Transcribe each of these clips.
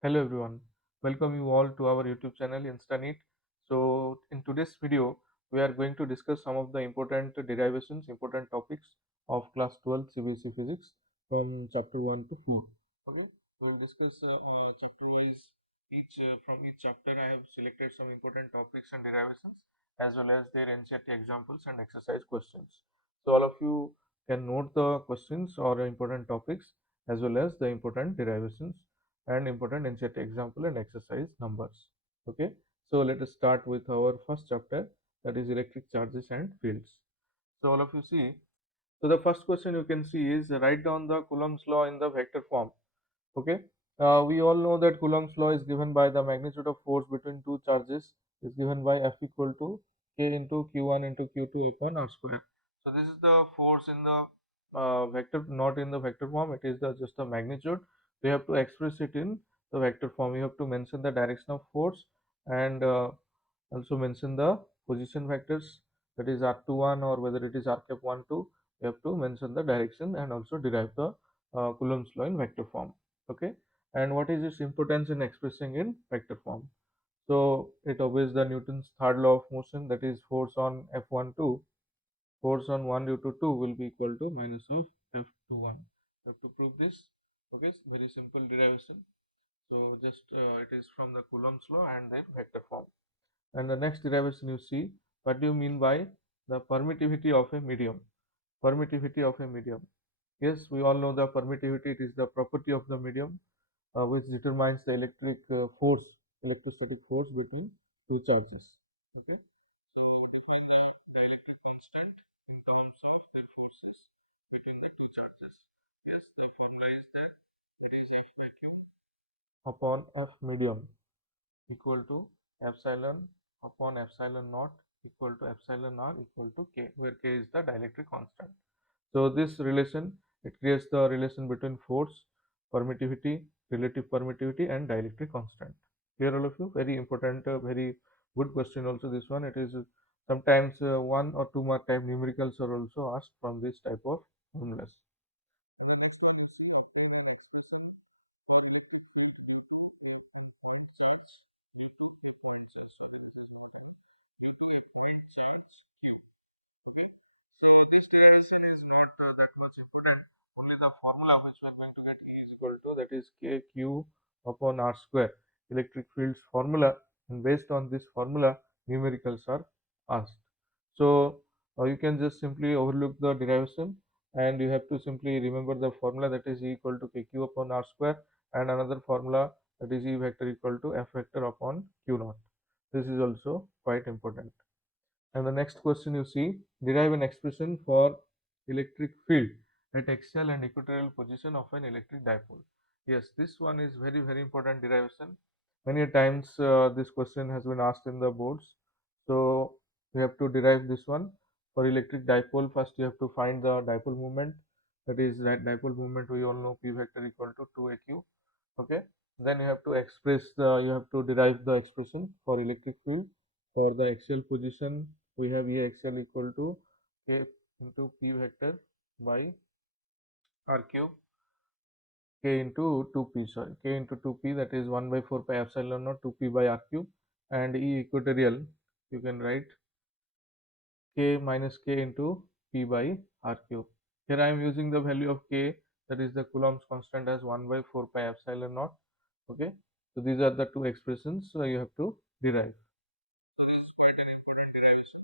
Hello everyone, welcome you all to our YouTube channel NEET. So in today's video, we are going to discuss some of the important derivations, important topics of class 12 CBSE physics from chapter 1 to 4. Okay, we will discuss chapter wise from each chapter. I have selected some important topics and derivations as well as their NCERT examples and exercise questions. So all of you can note the questions or important topics as well as the important derivations and important NCERT example and exercise numbers. Okay, so let us start with our first chapter, that is electric charges and fields. So all of you see, so the first question you can see is write down the Coulomb's law in the vector form. Okay, we all know that Coulomb's law is given by the magnitude of force between two charges is given by F equal to K into Q1 into Q2 upon R square. So this is the force in the vector, not in the vector form. It is just the magnitude. We have to express it in the vector form. We have to mention the direction of force and also mention the position vectors, that is R21 or whether it is R cap 1 2. We have to mention the direction and also derive the Coulomb's law in vector form. Okay, and what is its importance in expressing in vector form? So it obeys the Newton's third law of motion, that is force on F12, force on 1 due to 2 will be equal to minus of F21. You have to prove this. Okay, very simple derivation. So just it is from the Coulomb's law and then vector form. And the next derivation you see, what do you mean by the permittivity of a medium? Permittivity of a medium. Yes, we all know the permittivity. It is the property of the medium which determines the electrostatic force between two charges. Okay, so define the dielectric constant in terms of the forces between the two charges. Yes, the formula is that it is F vacuum upon F medium equal to epsilon upon epsilon naught equal to epsilon r equal to K, where K is the dielectric constant. So this relation, it creates the relation between force, permittivity, relative permittivity and dielectric constant. Clear all of you? Very important, very good question also this one. It is sometimes 1 or 2 mark type numericals are also asked from this type of formulas. See, this derivation is not that much important. Only the formula which we are going to get E is equal to, that is KQ upon R square, electric field's formula, and based on this formula, numericals are asked. So you can just simply overlook the derivation and you have to simply remember the formula, that is E equal to KQ upon R square, and another formula, that is E vector equal to F vector upon Q naught. This is also quite important. And the next question you see, derive an expression for electric field at axial and equatorial position of an electric dipole. Yes, this one is very important derivation. Many times this question has been asked in the boards. So we have to derive this one. For electric dipole, first you have to find the dipole moment. That is, that dipole moment we all know P vector equal to 2aq. Okay, then you have to derive the expression for electric field. For the axial position, we have A axial equal to K into P vector by R cube, K into 2P, sorry, K into 2P, that is 1 by 4 pi epsilon naught 2P by R cube, and E equatorial, you can write K minus K into P by R cube. Here I am using the value of K, that is the Coulomb's constant, as 1 by 4 pi epsilon naught. Okay, so these are the two expressions you have to derive. So this is quite an important derivation.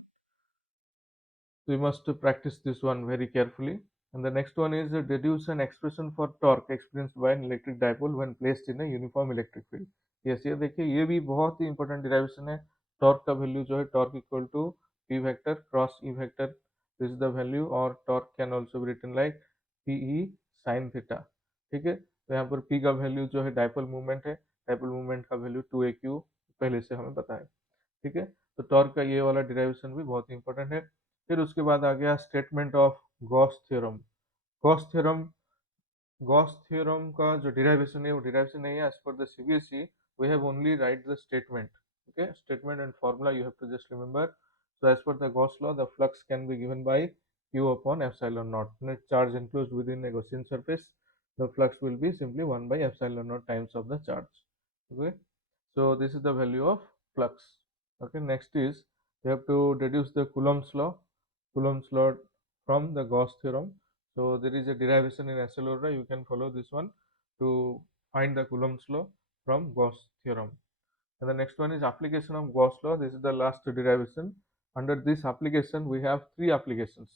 So you must practice this one very carefully. And the next one is deduce an expression for torque experienced by an electric dipole when placed in a uniform electric field. Yes, ये देखिए, ये भी बहुत ही important derivation है. Torque का value जो है, torque equal to P vector cross E vector, this is the value, और torque can also be written like P E sine theta. ठीक है, तो यहाँ पर पी का वैल्यू जो है डाइपोल मूवमेंट है, डाइपोल मूवमेंट का वैल्यू 2aq पहले से हमें पता है. ठीक है, तो टॉर्क का ये वाला डिराइवेशन भी बहुत ही इंपॉर्टेंट है. फिर उसके बाद आ गया statement of Gauss theorem. Gauss theorem, Gauss theorem का जो डिराइवेशन है वो डिराइवेशन नहीं है. As per the CBSE we have only write the statement. Okay, statement and formula you have to just remember. So as per the Gauss law, the flux can be given by Q upon epsilon naught. Net charge enclosed within a Gaussian surface, the flux will be simply 1 by epsilon naught times of the charge. Okay, so this is the value of flux. Okay, next is we have to deduce the Coulomb's law from the Gauss theorem. So there is a derivation in SL. You can follow this one to find the Coulomb's law from Gauss theorem. And the next one is application of Gauss law. This is the last derivation. Under this application, we have three applications.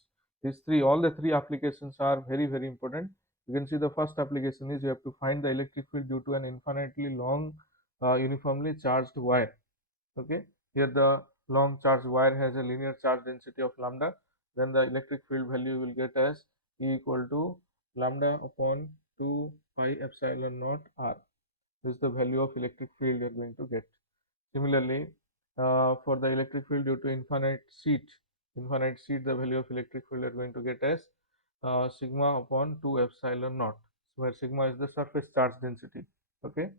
All the three applications are very, very important. You can see the first application is you have to find the electric field due to an infinitely long, uniformly charged wire. Okay, here the long charged wire has a linear charge density of lambda. Then the electric field value will get as E equal to lambda upon 2 pi epsilon naught r. This is the value of electric field you are going to get. Similarly, for the electric field due to infinite sheet, the value of electric field you are going to get as sigma upon 2 epsilon naught, where sigma is the surface charge density. Okay,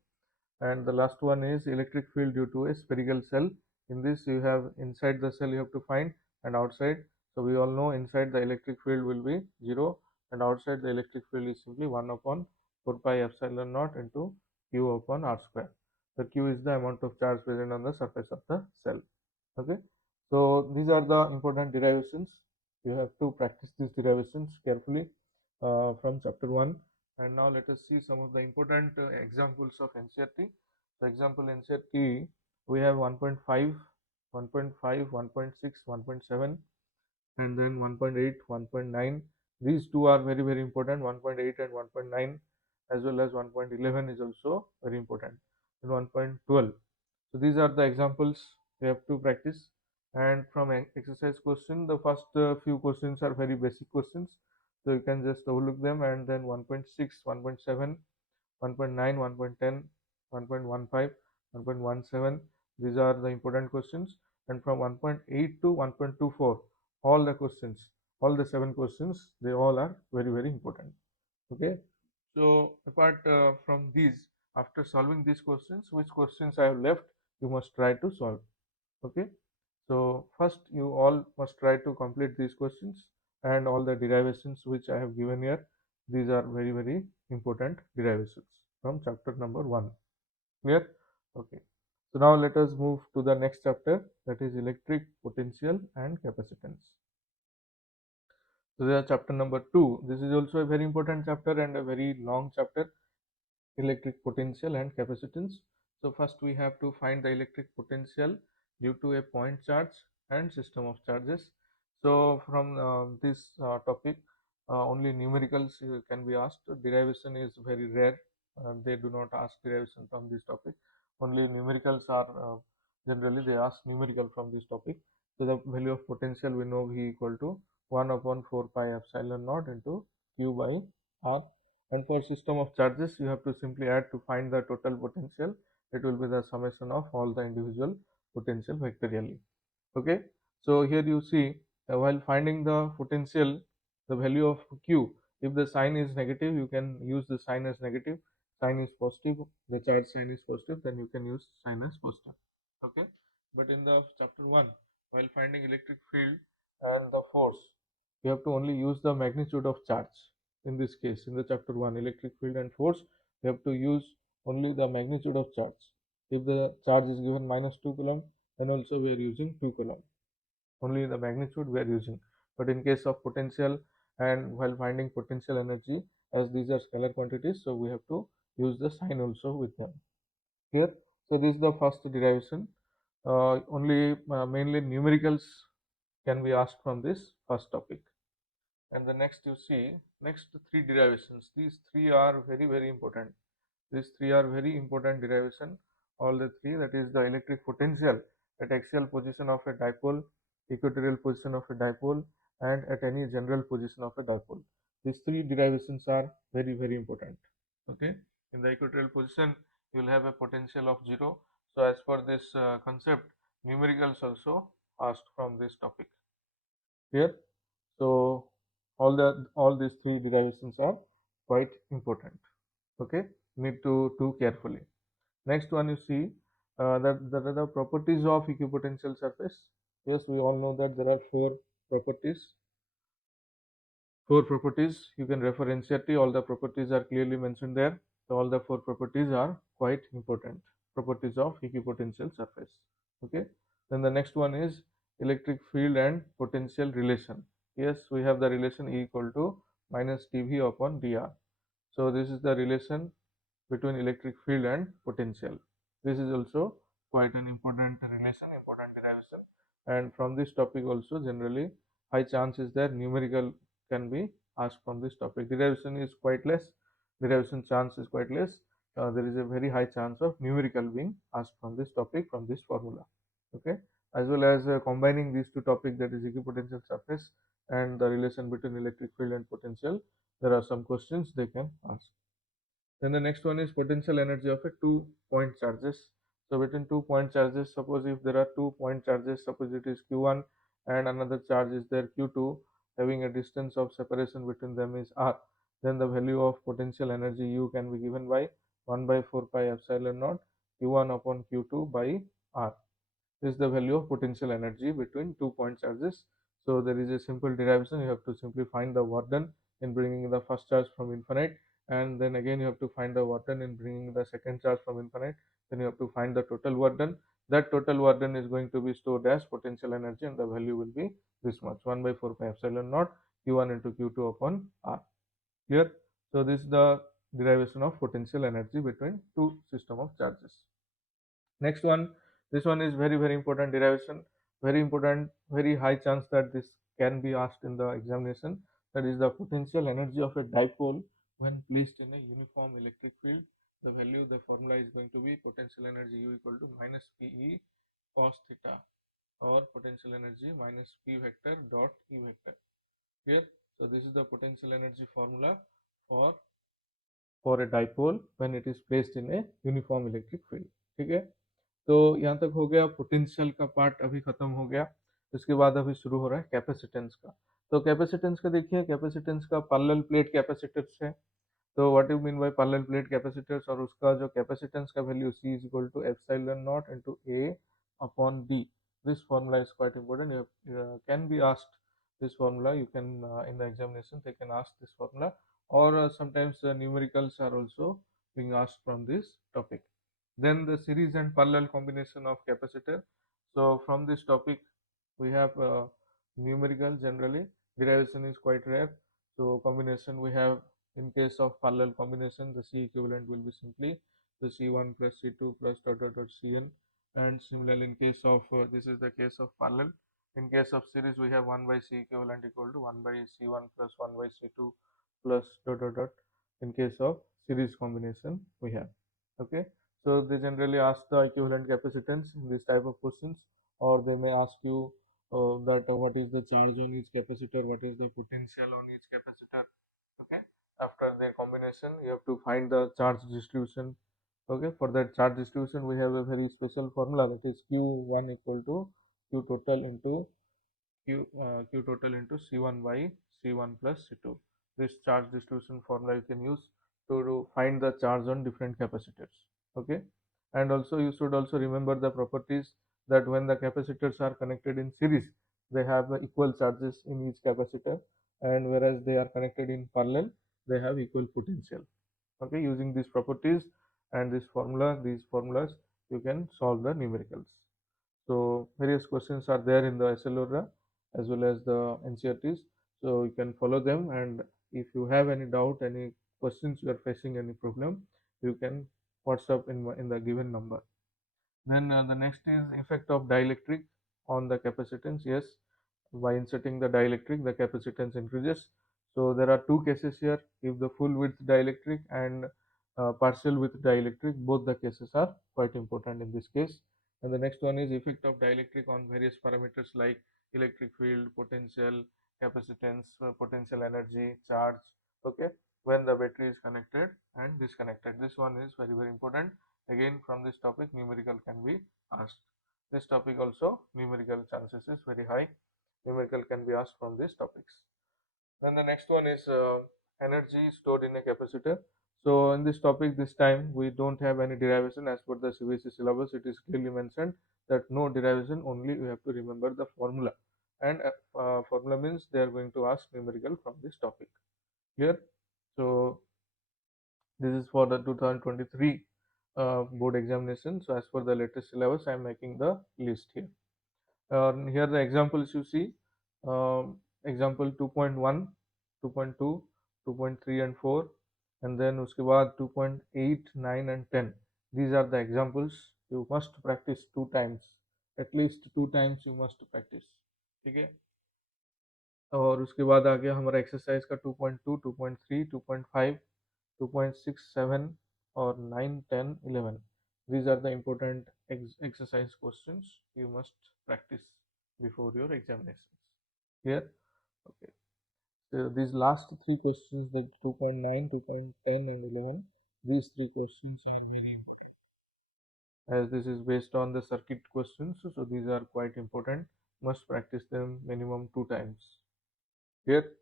and the last one is electric field due to a spherical cell. In this, you have inside the cell you have to find, and outside. So we all know inside the electric field will be 0, and outside the electric field is simply 1 upon 4 pi epsilon naught into q upon r square. The q is the amount of charge present on the surface of the cell. Okay, so these are the important derivations. You have to practice these derivations carefully from chapter 1. And now let us see some of the important examples of NCERT. For example, NCERT, we have 1.5, 1.5, 1.6, 1.7, and then 1.8, 1.9. These two are very, very important. 1.8 and 1.9, as well as 1.11 is also very important. And 1.12. So these are the examples we have to practice. And from exercise question, the first few questions are very basic questions. So you can just overlook them, and then 1.6, 1.7, 1.9, 1.10, 1.15, 1.17. These are the important questions. And from 1.8 to 1.24, all the questions, all the 7 questions, they all are very, very important. Okay. So apart from these, after solving these questions, which questions I have left, you must try to solve. Okay. So first, you all must try to complete these questions and all the derivations which I have given here. These are very, very important derivations from chapter number 1. Clear? Okay. So now let us move to the next chapter, that is electric potential and capacitance. So there chapter number 2. This is also a very important chapter and a very long chapter, electric potential and capacitance. So first we have to find the electric potential due to a point charge and system of charges. So from this topic, only numericals can be asked. Derivation is very rare. They do not ask derivation from this topic. Only numericals are generally they ask numerical from this topic. So the value of potential we know V equal to 1 upon 4 pi epsilon naught into Q by R. And for system of charges, you have to simply add to find the total potential. It will be the summation of all the individual potential vectorially. Okay, so here you see while finding the potential, the value of Q, if the sign is negative, you can use the sign as negative. Sign is positive, the charge sign is positive, then you can use sign as positive. Okay, but in the chapter 1, while finding electric field and the force, you have to only use the magnitude of charge. In this case, in the chapter 1, electric field and force, you have to use only the magnitude of charge. If the charge is given minus 2 coulomb, then also we are using 2 coulomb. Only the magnitude we are using. But in case of potential and while finding potential energy, as these are scalar quantities, so we have to use the sign also with them. Here, so this is the first derivation. Only mainly numericals can be asked from this first topic. And the next you see, next 3 derivations. These 3 are very, very important. These 3 are very important derivation. All the 3, that is the electric potential at axial position of a dipole, equatorial position of a dipole, and at any general position of a dipole. These 3 derivations are very, very important. Okay, in the equatorial position, you will have a potential of 0. So as per this concept, numericals also asked from this topic. Here, so all these 3 derivations are quite important. Okay, need to do carefully. Next one you see that the properties of equipotential surface. Yes, we all know that there are 4 properties. 4 properties. You can refer NCERT. All the properties are clearly mentioned there. So all the 4 properties are quite important. properties of equipotential surface. Okay. Then the next one is electric field and potential relation. Yes, we have the relation E equal to minus dV upon dr. So this is the relation between electric field and potential. This is also quite an important relation, important derivation. And from this topic also generally high chance is that numerical can be asked from this topic. Derivation is quite less, derivation chance is quite less. There is a very high chance of numerical being asked from this topic, from this formula. Okay, as well as combining these two topics, that is equipotential surface and the relation between electric field and potential, there are some questions they can ask. Then the next one is potential energy of a 2 point charges. So between 2 point charges, suppose if there are 2 point charges, suppose it is Q1 and another charge is there Q2, having a distance of separation between them is R, then the value of potential energy U can be given by 1 by 4 pi epsilon naught Q1 upon Q2 by R. This is the value of potential energy between 2 point charges. So there is a simple derivation. You have to simply find the work done in bringing the first charge from infinite, and then again you have to find the work done in bringing the second charge from infinite. Then you have to find the total work done. That total work done is going to be stored as potential energy, and the value will be this much, 1 by 4 pi epsilon naught Q1 into Q2 upon R. Clear? So this is the derivation of potential energy between two system of charges. Next one, this one is very important derivation, very important, very high chance that this can be asked in the examination. That is the potential energy of a dipole when placed in a uniform electric field. The value, the formula is going to be potential energy U equal to minus PE cos theta, or potential energy minus P vector dot E vector. Clear? So this is the potential energy formula for a dipole when it is placed in a uniform electric field. ठीक है, तो यहाँ तक हो गया, potential का part अभी खत्म हो गया। इसके बाद अभी शुरू हो रहा है कैपेसिटेंस का। तो कैपेसिटेंस का देखिए, कैपेसिटेंस का पैरेलल प्लेट कैपेसिटर्स है। तो what you mean by parallel plate capacitors, और उसका जो कैपेसिटेंस का value C is equal to epsilon naught into A upon D. This formula is quite important. You can be asked this formula. You can in the examination they can ask this formula, or sometimes numericals are also being asked from this topic. Then the series and parallel combination of capacitor. So from this topic we have numerical generally, derivation is quite rare. So combination we have, in case of parallel combination the C equivalent will be simply the C1 plus C2 plus dot dot dot Cn, and similarly in case of this is the case of parallel. In case of series we have 1 by C equivalent equal to 1 by C1 plus 1 by C2 plus dot dot dot. In case of series combination we have, okay. So they generally ask the equivalent capacitance in this type of questions, or they may ask you that what is the charge on each capacitor, what is the potential on each capacitor. Okay, after their combination you have to find the charge distribution. Okay, for that charge distribution we have a very special formula, that is Q1 equal to Q total into Q total into C1 by C1 plus C2. This charge distribution formula you can use to find the charge on different capacitors. Okay, and also you should also remember the properties that when the capacitors are connected in series, they have equal charges in each capacitor, and whereas they are connected in parallel, they have equal potential. Okay, using these properties and this formula, these formulas, you can solve the numericals. So various questions are there in the SLORA as well as the NCERTs. So you can follow them, and if you have any doubt, any questions you are facing, any problem, you can WhatsApp in the given number. Then the next is effect of dielectric on the capacitance. Yes, by inserting the dielectric, the capacitance increases. So there are two cases here. If the full width dielectric and partial width dielectric, both the cases are quite important in this case. And the next one is effect of dielectric on various parameters like electric field, potential, capacitance, potential energy, charge. Okay, when the battery is connected and disconnected. This one is very important. Again, from this topic numerical can be asked. This topic also numerical chances is very high. Numerical can be asked from these topics. Then the next one is energy stored in a capacitor. So in this topic this time we don't have any derivation as per the CBSE syllabus. It is clearly mentioned that no derivation, only you have to remember the formula, and formula means they are going to ask numerical from this topic. Clear? So this is for the 2023 board examination. So as per the latest syllabus, I am making the list here. Here the examples you see, example 2.1, 2.2, 2.3 and 4, and then उसके बाद 2.8, 9 and 10. These are the examples. You must practice 2 times, at least 2 times you must practice. ठीक है. और उसके बाद आ गया हमारा exercise का 2.2, 2.3, 2.5, 2.6, 7 और 9, 10, 11. These are the important exercise questions you must practice before your examinations. Clear? Okay. So these last three questions, the 2.9, 2.10 and 11, these three questions are very important, as this is based on the circuit questions. So these are quite important. Must practice them minimum 2 times. Clear?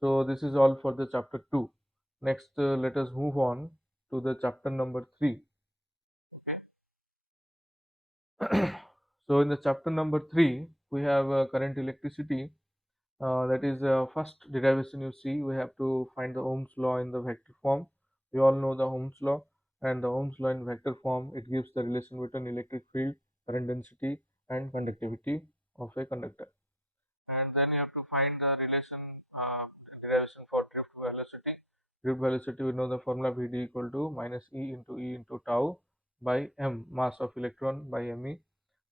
So this is all for the chapter 2. Next, let us move on to the chapter number 3. So in the chapter number 3, we have current electricity. That is first derivation you see, we have to find the Ohm's law in the vector form. We all know the Ohm's law, and the Ohm's law in vector form, it gives the relation between electric field, current density and conductivity of a conductor. And then you have to find the relation, derivation for drift velocity. Drift velocity, we know the formula Vd equal to minus E into tau by m, mass of electron by me.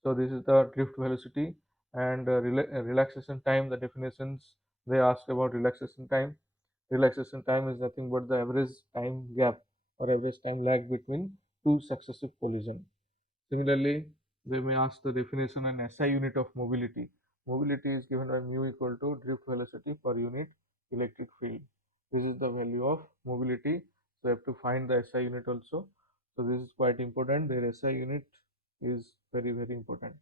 So this is the drift velocity. And relaxation time, the definitions they asked about relaxation time. Relaxation time is nothing but the average time gap or average time lag between two successive collision. Similarly, they may ask the definition and SI unit of mobility. Mobility is given by mu equal to drift velocity per unit electric field. This is the value of mobility. So you have to find the SI unit also. So this is quite important. Their SI unit is very, very important.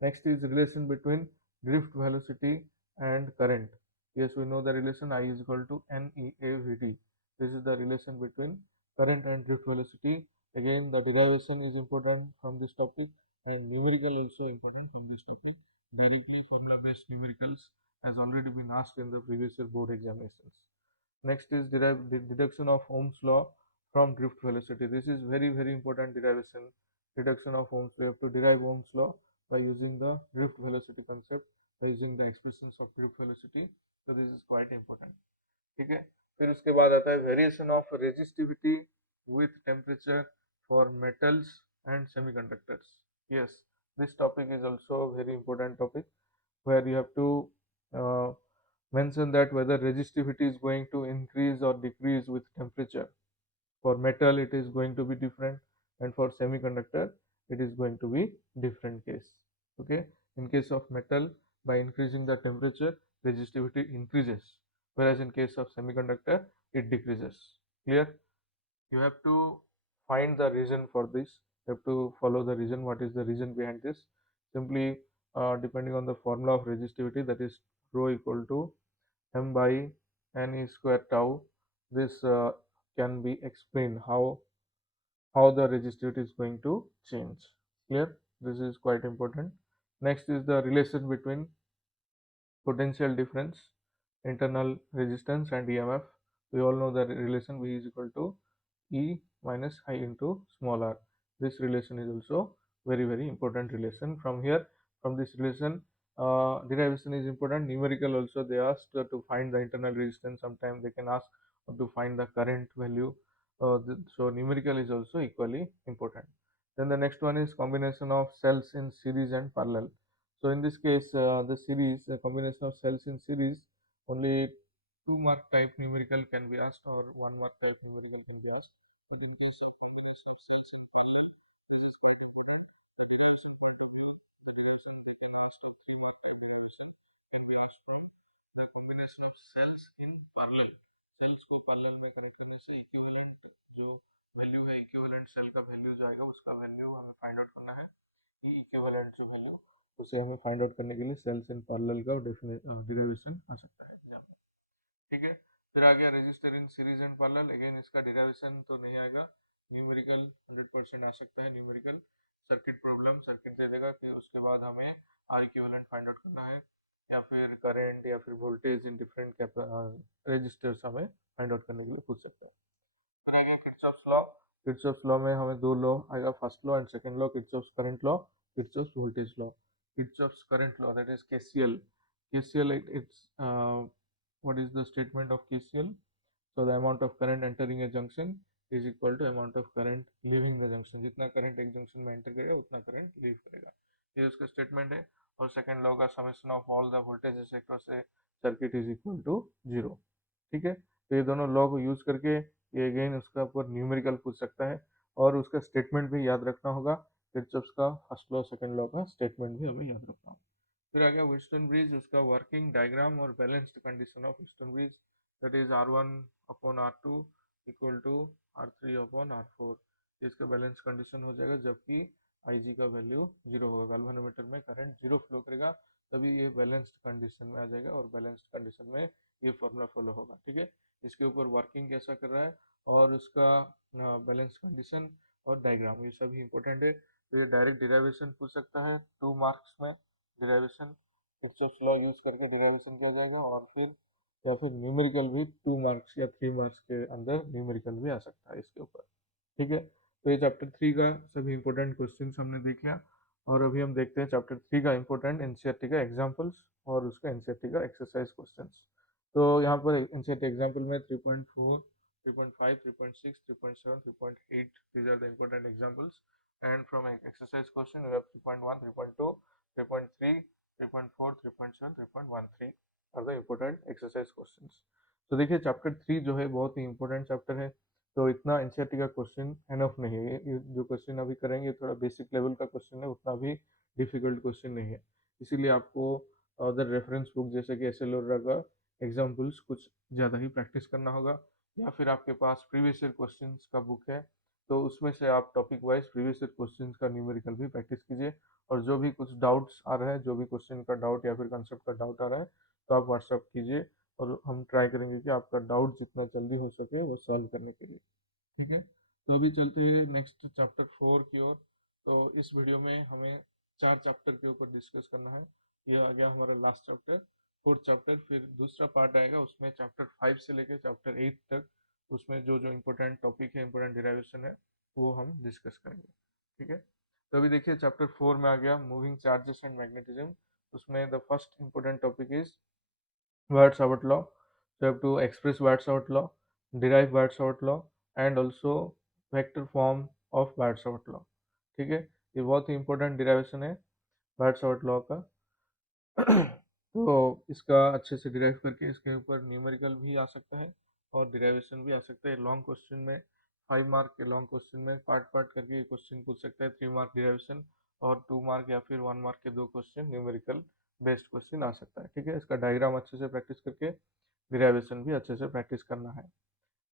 Next is relation between drift velocity and current. Yes, we know the relation I is equal to NEAVD. This is the relation between current and drift velocity. Again, the derivation is important from this topic, and numerical also important from this topic. Directly formula based numericals has already been asked in the previous year board examinations. Next is deduction of Ohm's law from drift velocity. This is very, very important derivation. Deduction of Ohm's law. We have to derive Ohm's law by using the drift velocity concept, by using the expressions of drift velocity. So this is quite important. ठीक है. फिर उसके बाद आता है variation of resistivity with temperature for metals and semiconductors. Yes, this topic is also a very important topic, where you have to uh, mention that whether resistivity is going to increase or decrease with temperature. For metal it is going to be different, and for semiconductor it is going to be different case. Okay, in case of metal, by increasing the temperature resistivity increases, whereas in case of semiconductor it decreases. Clear? You have to find the reason for this. You have to follow the reason. What is the reason behind this? Simply depending on the formula of resistivity, that is rho equal to m by n square tau. This can be explained how the resistivity is going to change. Clear? This is quite important. Next is the relation between potential difference, internal resistance and EMF. We all know the relation V is equal to E minus I into small r. This relation is also very, very important relation. From here, from this relation, derivation is important. Numerical also they asked to find the internal resistance. Sometimes they can ask to find the current value. So numerical is also equally important. Then the next one is combination of cells in series and parallel. So in this case, the series, the combination of cells in series, only 2 mark type numerical can be asked, or 1 mark type numerical can be asked. But in case of combination of cells in parallel, this is quite important. The derivation point of view, the derivation they can ask to 3 mark type derivation can be asked from the combination of cells in parallel. Cells को parallel में connect करने से equivalent जो value है, equivalent cell का value जो आएगा उसका वैल्यू हमें फाइंड आउट करना है. ये इक्विवेलेंट जो वैल्यू, उसे हमें फाइंड आउट करने के लिए सेल्स इन पैरेलल का डेरिवेशन आ सकता है एग्जाम में. ठीक है. फिर आ गया register in series and parallel. Again इसका डेरिवेशन तो नहीं आएगा, न्यूमेरिकल 100% आ सकता है. न्यूमेरिकल सर्किट प्रॉब्लम, सर्किट दे देगा कि उसके बाद हमें आर इक्विवेलेंट फाइंड आउट करना है, या फिर करंट या फिर वोल्टेज इन डिफरेंट रजिस्टर्स हमें फाइंड आउट करने के लिए पूछ सकता है. फिर आ गया किरचॉफ्स लॉ. किरचॉफ्स लॉ में हमें दो लॉ आएगा, first law and second law, Kirchhoff's current law, Kirchhoff's voltage law. Kirchhoff's current law, that is KCL. KCL, it's what is the statement of KCL? So the amount of current entering a junction is equal to amount of current leaving the junction। जितना current एक junction में enter करेगा उतना current leave करेगा, ये उसका statement है। और सेकंड लॉ का summation of all the voltage sectors से circuit is equal to zero. ठीक है, तो ये दोनों लॉ को यूज करके ये अगेन उसका ऊपर न्यूमेरिकल पूछ सकता है, और उसका स्टेटमेंट भी याद रखना होगा। किरचॉफ्स का फर्स्ट लॉ सेकंड लॉ का स्टेटमेंट भी हमें याद रखना होगा। फिर आ गया विस्टन ब्रिज, उसका वर्किंग डायग्राम और balanced condition of Wheatstone bridge, that is R1/R2 equal to R3/R4। इसका बैलेंस कंडीशन हो जाएगा जबकि IG का वैल्यू जीरो होगा, गैल्वेनोमीटर में करंट जीरो फ्लो करेगा, तभी ये बैलेंस्ड कंडीशन में आ जाएगा, और बैलेंस्ड कंडीशन में ये फॉर्मूला फॉलो होगा। ठीक है, इसके ऊपर वर्किंग कैसा कर रहा है और उसका बैलेंस कंडीशन और डायग्राम, ये सभी इंपॉर्टेंट है। तो ये डायरेक्ट डिराइवेशन पूछ सकता है 2 मार्क्स में। डिराइवेशन किरचॉफ्स लॉ यूज करके डिराइवेशन किया जाएगा, और फिर या फिर न्यूमेरिकल भी 2 मार्क्स या 3 मार्क्स के अंदर न्यूमेरिकल भी आ सकता है इसके ऊपर। ठीक है, तो ये चैप्टर 3 का सभी इंपॉर्टेंट क्वेश्चन हमने देख लिया, और अभी हम देखते हैं चैप्टर 3 का इंपॉर्टेंट एनसीईआरटी का एग्जाम्पल्स और उसका एनसीईआरटी का एक्सरसाइज क्वेश्चन। तो यहाँ पर एनसीईआरटी एग्जाम्पल में 3.4, 3.5, 3.6, 3.7, 3.8, these are the important examples, and from exercise question we have 3.1, 3.2, 3.3, 3.4, 3.7, 3.13 are the important exercise questions। तो देखिए चैप्टर 3 जो है बहुत ही इंपॉर्टेंट चैप्टर है, तो इतना एनसीईआरटी का क्वेश्चन एनफ नहीं है। ये जो क्वेश्चन अभी करेंगे थोड़ा बेसिक लेवल का क्वेश्चन है, उतना भी डिफिकल्ट क्वेश्चन नहीं है। इसीलिए आपको अदर रेफरेंस बुक जैसे कि एसएलओरा का एग्जाम्पल्स कुछ ज़्यादा ही प्रैक्टिस करना होगा, या फिर आपके पास प्रीवियस ईयर क्वेश्चंस का बुक है तो उसमें से आप topic wise previous year questions का न्यूमेरिकल भी प्रैक्टिस कीजिए, और जो भी कुछ डाउट्स आ रहा है, जो भी क्वेश्चन का डाउट या फिर कंसेप्ट का डाउट आ रहा है, तो आप व्हाट्सअप कीजिए, और हम ट्राई करेंगे कि आपका डाउट जितना जल्दी हो सके वो सॉल्व करने के लिए। ठीक है, तो अभी चलते हैं नेक्स्ट चैप्टर 4 की ओर। तो इस वीडियो में हमें 4 चैप्टर के ऊपर डिस्कस करना है। यह आ गया हमारा लास्ट चैप्टर, 4th चैप्टर। फिर दूसरा पार्ट आएगा, उसमें चैप्टर 5 से लेकर चैप्टर 8 तक, उसमें जो जो इम्पोर्टेंट टॉपिक है, इम्पोर्टेंट डिराइवेशन है, वो हम डिस्कस करेंगे। ठीक है, तो अभी देखिए चैप्टर 4 में आ गया मूविंग चार्जेस एंड मैग्नेटिज्म। उसमें the first important topic is Ward-Shawart law. So you have to express Ward-Shawart law, derive Ward-Shawart law, and also vector form of Ward-Shawart law। ठीक है, ये बहुत ही इंपॉर्टेंट डिराइवेशन है Ward-Shawart law का। तो इसका अच्छे से डिराइव करके इसके ऊपर न्यूमेरिकल भी आ सकता है और डिराइवेशन भी आ सकता है। लॉन्ग क्वेश्चन में 5 मार्क के लॉन्ग क्वेश्चन में पार्ट पार्ट करके क्वेश्चन पूछ सकता है। 3 मार्क डिराइवेशन और 2 मार्क या फिर 1 मार्क के 2 क्वेश्चन न्यूमेरिकल बेस्ड क्वेश्चन आ सकता है। ठीक है, इसका डायग्राम अच्छे से प्रैक्टिस करके डिराइवेशन भी अच्छे से प्रैक्टिस करना है।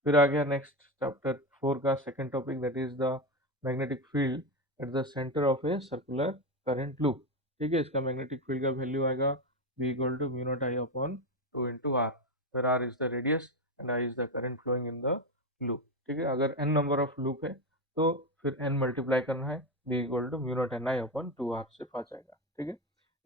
फिर आ गया नेक्स्ट चैप्टर 4 का second topic, that is the magnetic field at the centre of a circular current loop. ठीक है, इसका मैग्नेटिक फील्ड का वैल्यू आएगा V equal to mu naught I upon 2 into R, where r is the radius and I is the current flowing in the loop। ठीक है, अगर n number of loop है तो फिर n मल्टीप्लाई करना है, V equal to mu naught N I upon 2r से आ जाएगा। ठीक है,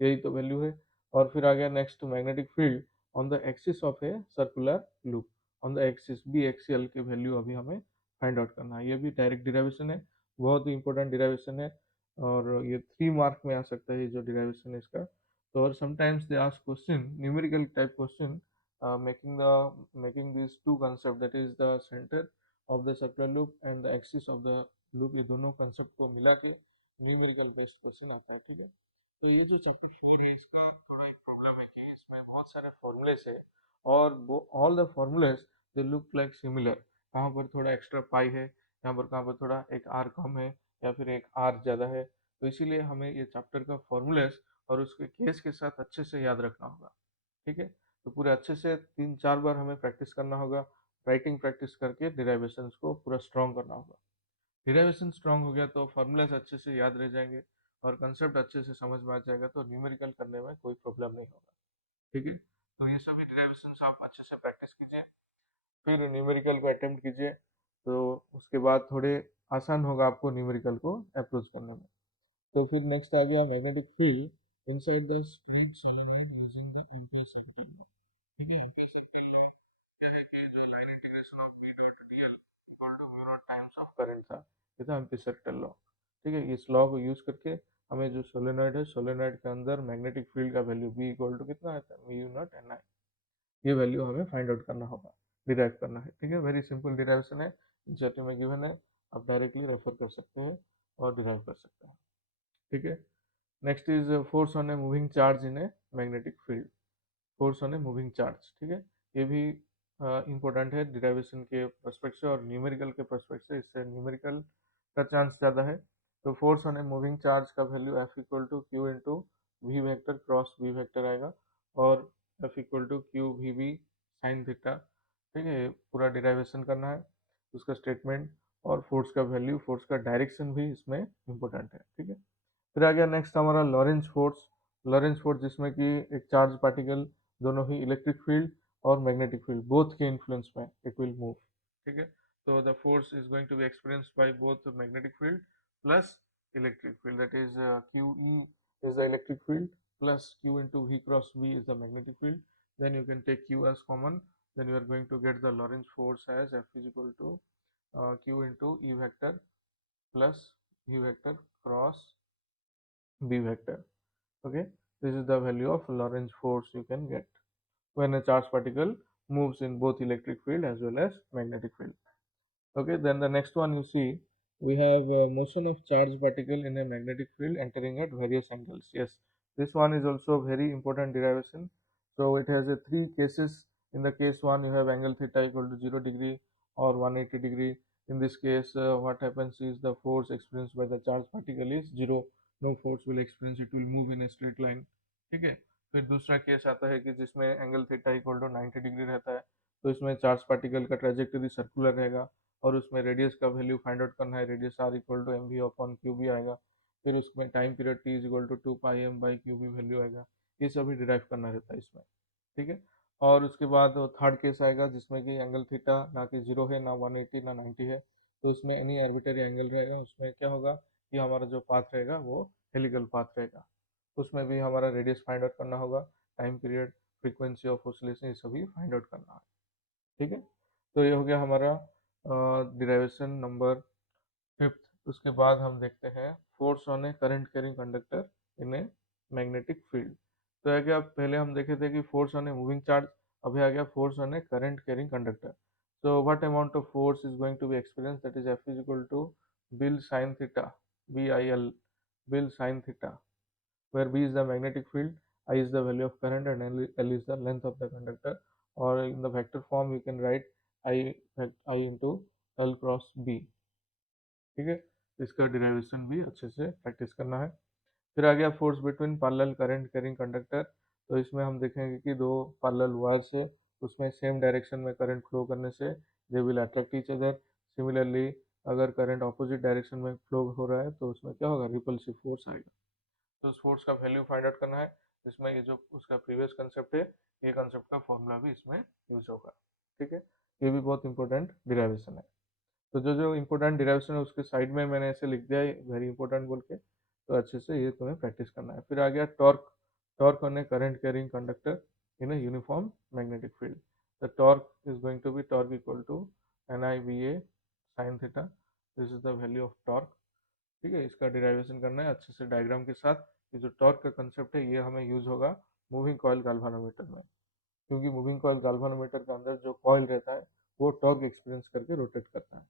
यही तो वैल्यू है। और फिर आ गया next magnetic field on the axis of a circular loop. On the axis B axial की वैल्यू अभी हमें फाइंड आउट करना है। ये भी डायरेक्ट डिराइवेशन है, बहुत ही इंपॉर्टेंट डिराइवेशन है, और ये 3 मार्क में आ सकता है जो डिराइवेशन है इसका। तो और sometimes they ask question, numerical type question, making these two concept, that is the center of the circular loop and the axis of the loop, ये दोनों कंसेप्ट को मिला के न्यूमेरिकल बेस्ड क्वेश्चन आता है। ठीक है, तो ये जो चैप्टर 4 है इसका थोड़ा एक प्रॉब्लम है कि इसमें बहुत सारे फॉर्मूलेस है, और वो all the formulas they look like similar. कहाँ पर थोड़ा एक्स्ट्रा पाई है, यहाँ पर कहाँ पर थोड़ा एक आर कम है, या फिर एक आर ज़्यादा है। तो इसीलिए हमें ये चैप्टर का फॉर्मूलेस और उसके केस के साथ अच्छे से याद रखना होगा। ठीक है, तो पूरे अच्छे से 3-4 बार हमें प्रैक्टिस करना होगा, राइटिंग प्रैक्टिस करके डिराइवेशंस को पूरा स्ट्रॉन्ग करना होगा। डिराइवेशन स्ट्रॉन्ग हो गया तो फॉर्मूलाज अच्छे से याद रह जाएंगे और कंसेप्ट अच्छे से समझ में आ जाएगा, तो न्यूमेरिकल करने में कोई प्रॉब्लम नहीं होगा। ठीक है, तो ये सभी डिराइवेशंस आप अच्छे से प्रैक्टिस कीजिए, फिर न्यूमेरिकल को अटेम्प्ट कीजिए, तो उसके बाद थोड़े आसान होगा आपको न्यूमेरिकल को अप्रोच करने में। तो फिर नेक्स्ट आ गया magnetic field inside the straight solenoid using the Ampere circle. ठीक है, एम्पीयर सर्किल में क्या है कि जो line integration of B dot DL equal to mu naught times of current था, ये था एम्पीरिकल लॉ। ठीक है, इस लॉ को यूज करके हमें जो सोलेनॉइड है, सोलेनॉइड के अंदर मैग्नेटिक फील्ड का वैल्यू बी इक्वल टू कितना आता है, म्यू नॉट एन आई, ये वैल्यू हमें फाइंड आउट करना होगा, डिराइव करना है। ठीक है, वेरी सिंपल डिराइवेशन है, एनसीईआरटी में गिवन है, आप डायरेक्टली रेफर कर सकते हैं और डिराइव कर सकते हैं। ठीक है, next is force on a moving charge in a magnetic field, force on a moving charge. ठीक है, ये भी इंपॉर्टेंट है डिराइवेशन के पर्सपेक्ट से और न्यूमेरिकल के पर्सपेक्ट से, इससे न्यूमेरिकल का चांस ज़्यादा है। तो force on a moving charge का value F equal to Q into V vector cross V vector आएगा, और F equal to Q V B sine theta. ठीक है, पूरा डिराइवेशन करना है, उसका स्टेटमेंट और फोर्स का वैल्यू, फोर्स का डायरेक्शन भी इसमें इंपॉर्टेंट है। ठीक है, फिर आ गया नेक्स्ट हमारा लॉरेंज फोर्स। लॉरेंज फोर्स जिसमें कि एक चार्ज पार्टिकल दोनों ही इलेक्ट्रिक फील्ड और मैग्नेटिक फील्ड बोथ के इन्फ्लुएंस में इट विल मूव। ठीक है, तो the force is going to be experienced by both magnetic field plus electric field, that is Q E is the electric field plus q into v cross v is the magnetic field. Then you can take q as common, then you are going to get the Lorentz force as F is equal to q into e vector plus v vector cross b vector. Okay, this is the value of Lorentz force you can get when a charged particle moves in both electric field as well as magnetic field. Okay, then the next one you see, we have motion of charged particle in a magnetic field entering at various angles. Yes, this one is also very important derivation. So it has a three cases. In the case one, you have angle theta equal to 0 degree or 180 degree. In this case, what happens is the force experienced by the charged particle is zero. No force will experience, it will move in a straight line. ठीक है, फिर दूसरा case आता है कि जिसमें angle theta equal to 90 degree रहता है, तो इसमें चार्ज पार्टिकल का ट्रेजेक्टरी सर्कुलर रहेगा और उसमें रेडियस का वैल्यू फाइंड आउट करना है, radius R equal to M V upon Q B आएगा, फिर उसमें time period T is equal to 2 pi M by Q B value आएगा, ये सभी डिराइव करना रहता है इसमें। ठीक है, और उसके बाद थर्ड केस आएगा जिसमें कि एंगल थीटा ना कि जीरो है, ना 180 ना 90 है, तो उसमें एनी आर्बिटरी एंगल रहेगा, उसमें क्या होगा कि हमारा जो पाथ रहेगा वो हेलिकल पाथ रहेगा, उसमें भी हमारा रेडियस फाइंड आउट करना होगा, time period, frequency of oscillation, ये सभी फाइंड आउट करना है। ठीक है, तो ये हो गया हमारा डिराइवेशन नंबर फिफ्थ। उसके बाद हम देखते हैं force on a current carrying conductor in a magnetic field. तो आ गया, पहले हम देखे थे कि force on a moving charge, अभी आ गया force on a current carrying conductor. so what amount of force is going to be experienced, that is F is equal to Bill sin theta, BIL, Bill sin theta, where B is the magnetic field, I is the value of current, and L is the length of the conductor, or in the vector form you can write I into L cross B। ठीक है, इसका derivation भी अच्छे से practice करना है। फिर आ गया force between parallel current carrying conductor. तो इसमें हम देखेंगे कि दो पैरेलल वायर्स है, उसमें सेम डायरेक्शन में करंट फ्लो करने से they will attract each other. Similarly अगर करंट ऑपोजिट डायरेक्शन में फ्लो हो रहा है तो उसमें क्या होगा, रिपल्सिव फोर्स आएगा। तो उस फोर्स का वैल्यू फाइंड आउट करना है, जिसमें ये जो उसका प्रीवियस कंसेप्ट है, ये कंसेप्ट का फॉर्मूला भी इसमें यूज होगा। ठीक है, ये भी बहुत इंपॉर्टेंट डिराइवेशन है। तो जो जो इंपॉर्टेंट डिराइवेशन है उसके साइड में मैंने ऐसे लिख दिया है वेरी इंपॉर्टेंट बोल के, तो अच्छे से ये तुम्हें प्रैक्टिस करना है। फिर आ गया torque. Torque on a current carrying conductor in a uniform magnetic field. The torque is going to be torque equal to NIVA sine theta, this is the value of torque. ठीक है, इसका derivation करना है अच्छे से diagram के साथ। ये जो टॉर्क का कंसेप्ट है ये हमें यूज होगा मूविंग कॉइल गाल्वानोमीटर में, क्योंकि मूविंग कॉइल गाल्वानोमीटर के अंदर जो कॉइल रहता है वो टॉर्क एक्सपीरियंस करके रोटेट करता है।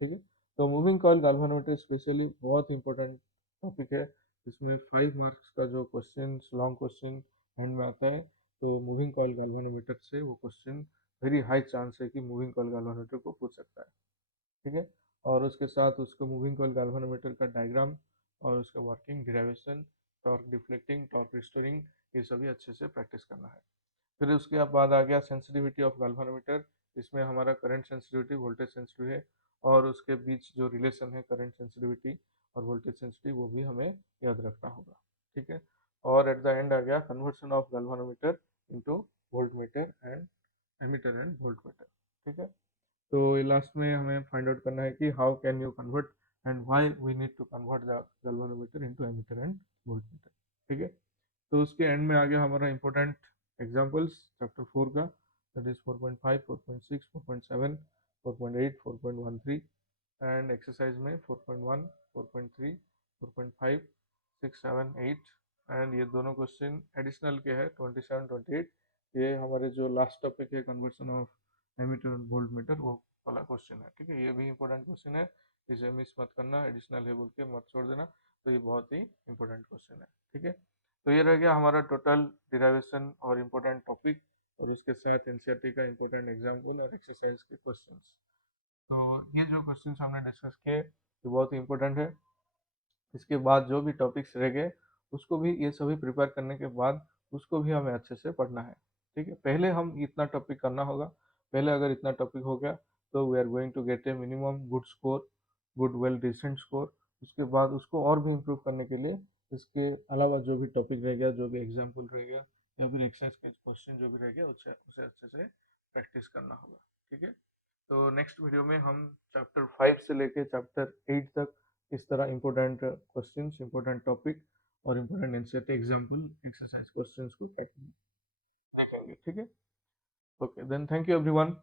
ठीक है, तो मूविंग कॉइल गाल्वानोमीटर स्पेशली बहुत इंपॉर्टेंट टॉपिक है, इसमें 5 मार्क्स का जो क्वेश्चन, लॉन्ग क्वेश्चन हैंड में आता है, तो मूविंग कॉइल गाल्वानोमीटर से वो क्वेश्चन वेरी हाई चांस है कि मूविंग कॉइल गाल्वानोमीटर को पूछ सकता है। ठीक है, और उसके साथ उसको मूविंग कॉइल गाल्वानोमीटर का डायग्राम और उसका working, derivation, torque deflecting, torque restoring, ये सभी अच्छे से प्रैक्टिस करना है। फिर उसके बाद आ गया सेंसिटिविटी ऑफ गाल्वानोमीटर। इसमें हमारा करंट सेंसिटिविटी, वोल्टेज सेंसिटिविटी है, और उसके बीच जो रिलेशन है करंट सेंसिटिविटी और वोल्टेज सेंसिटिविटी वो भी हमें याद रखना होगा। ठीक है, और एट द एंड आ गया conversion of galvanometer into volt meter and ammeter and volt meter. ठीक है, तो लास्ट में हमें फाइंड आउट करना है कि how can you convert and why we need to convert the galvanometer into ammeter and voltmeter. ठीक है, तो उसके एंड में आ गया हमारा इंपॉर्टेंट एग्जांपल्स चैप्टर 4 का, दैट इज 4.5, 4.6, 4.7, 4.8, 4.13 एंड एक्सरसाइज में 4.1, 4.3, 4.5, 6, 7, 8 एंड ये दोनों क्वेश्चन एडिशनल के हैं 27, 28। ये हमारे जो लास्ट टॉपिक है conversion of ammeter and volt meter वो वाला क्वेश्चन है। ठीक है, ये भी इंपॉर्टेंट क्वेश्चन है, इसे मिस मत करना, एडिशनल है बोल के मत छोड़ देना। तो ये बहुत ही इंपॉर्टेंट क्वेश्चन है। ठीक है, तो ये रह गया हमारा टोटल डिराइवेशन और इम्पोर्टेंट टॉपिक और उसके साथ एनसीईआरटी का इम्पोर्टेंट एग्जाम्पल और एक्सरसाइज के क्वेश्चंस। तो ये जो क्वेश्चंस हमने डिस्कस किए ये बहुत ही इंपॉर्टेंट है। इसके बाद जो भी टॉपिक्स रह गए उसको भी, ये सभी प्रिपेयर करने के बाद उसको भी हमें अच्छे से पढ़ना है। ठीक है, पहले हम इतना टॉपिक करना होगा। पहले अगर इतना टॉपिक हो गया तो we are going to get a minimum good score, good well decent score. उसके बाद उसको और भी इम्प्रूव करने के लिए इसके अलावा जो भी टॉपिक रह गया, जो भी एग्जाम्पल रह गया या फिर एक्सरसाइज के क्वेश्चन जो भी रह गया उसे उसे अच्छे से प्रैक्टिस करना होगा। ठीक है, तो नेक्स्ट वीडियो में हम चैप्टर 5 से लेके चैप्टर 8 तक इस तरह इंपॉर्टेंट क्वेश्चंस, इंपॉर्टेंट टॉपिक और important NCERT example exercise questions को देखेंगे। ठीक है, okay then, thank you everyone.